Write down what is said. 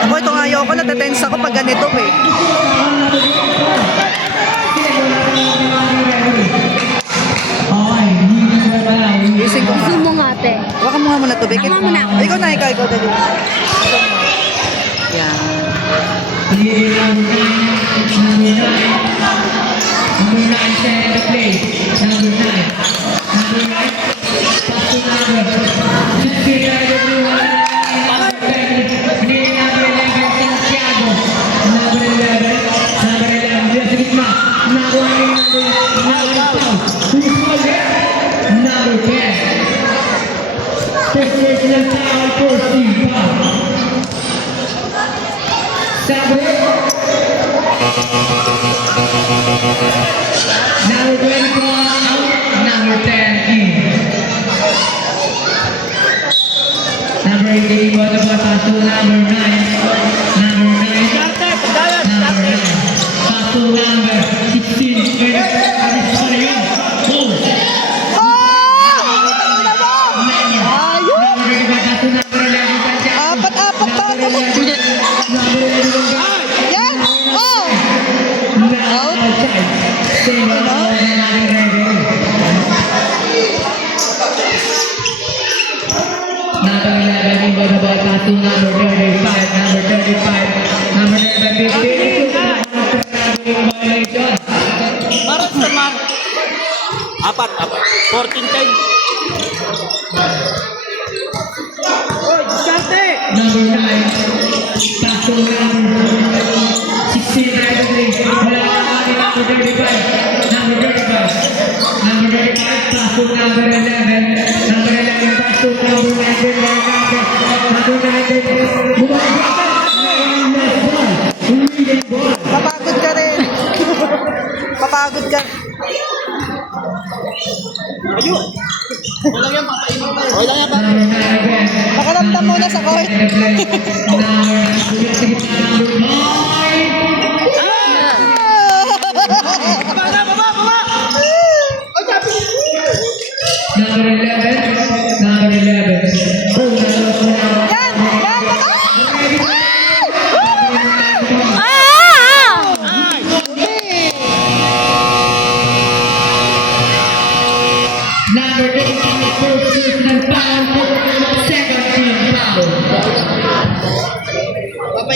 Ako, ito nga ayoko, natatense ako pag ganito eh. Gising ko nga. Zoom mo nga, ate. Baka mo nga muna tubig. Tama mo na. Ikaw na, ikaw dali. Yan. Apat-apat pa ako. Yan! Oh! Out. Number 11, number 35, number 15. Marat naman. Apat. 14-10. Number 9, Paso number 16, wala number 35, number 35, Paso number 11, Paso number 19, Papagod ka rin. Papagod ka. Makaramdam muna sa court.